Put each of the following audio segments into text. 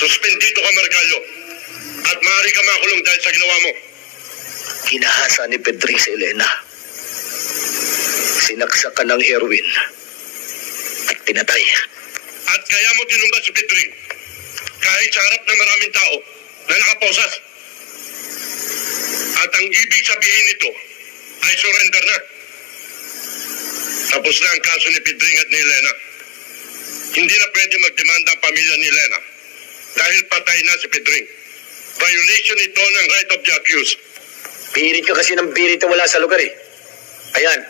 Suspendido ka, Margallo. At maaari ka makulong dahil sa ginawa mo. Hinahasa ni Pedring si Elena. Sinaksak ka ng heroin at pinatay. At kaya mo tinumba si Pedring kahit sa harap ng maraming tao na nakaposas. At ang ibig sabihin nito ay surrender na. Tapos na ang kaso ni Pedring at ni Elena. Hindi na pwede magdemanda ang pamilya ni Elena dahil patay na si Pedring. Violation ito ng right of the accused. Pirit ka kasi ng pirit na wala sa lugar eh. Ayan,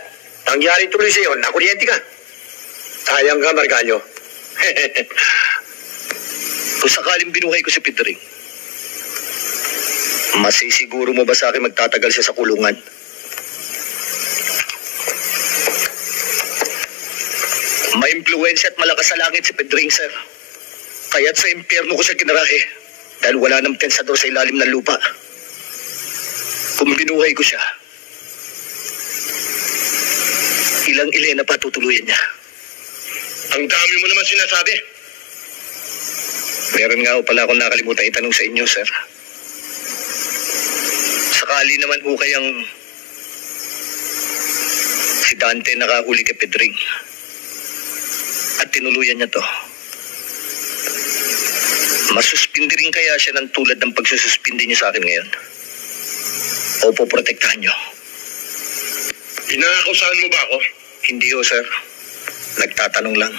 nangyari tuloy sa'yo, nakuryente ka. Sayang ka, Margallo. Kung sakaling binuhay ko si Pedring, masisiguro mo ba sa akin magtatagal siya sa kulungan? Maimpluwensya at malakas sa langit si Pedring, sir. Kaya't sa impyerno ko siya kinarahe dahil wala ng pensador sa ilalim ng lupa. Kung binuhay ko siya, ilang Elena pa tutuluyan niya? Ang dami mo naman sinasabi. Meron nga ho pala akong nakalimutan itanong sa inyo, sir. Sakali naman ho kayang si Dante nakahuli kay Pedring at tinuluyan niya to, masuspindi rin kaya siya ng tulad ng pagsususpindi niyo sa akin ngayon? O poprotektahan niyo? Inaakusahan mo ba ako? Hindi ho, sir. Nagtatanong lang.